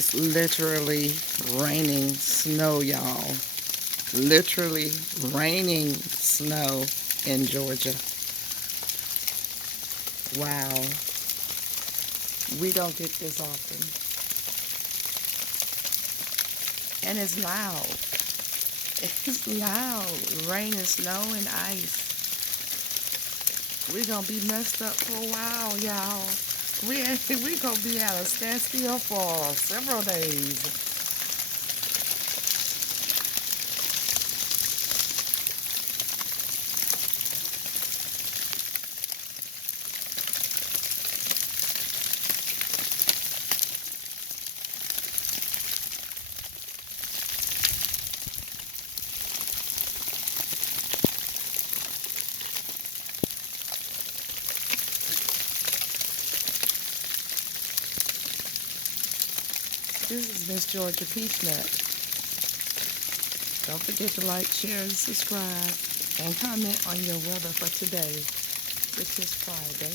It's literally raining snow, y'all. Literally raining snow in Georgia. Wow. We don't get this often. And it's loud. It's loud. Rain and snow and ice. We're going to be messed up for a while, y'all. We going to be at a standstill for several days. This is Miss Georgia Peachnut. Don't forget to like, share, and subscribe, and comment on your weather for today, which is Friday.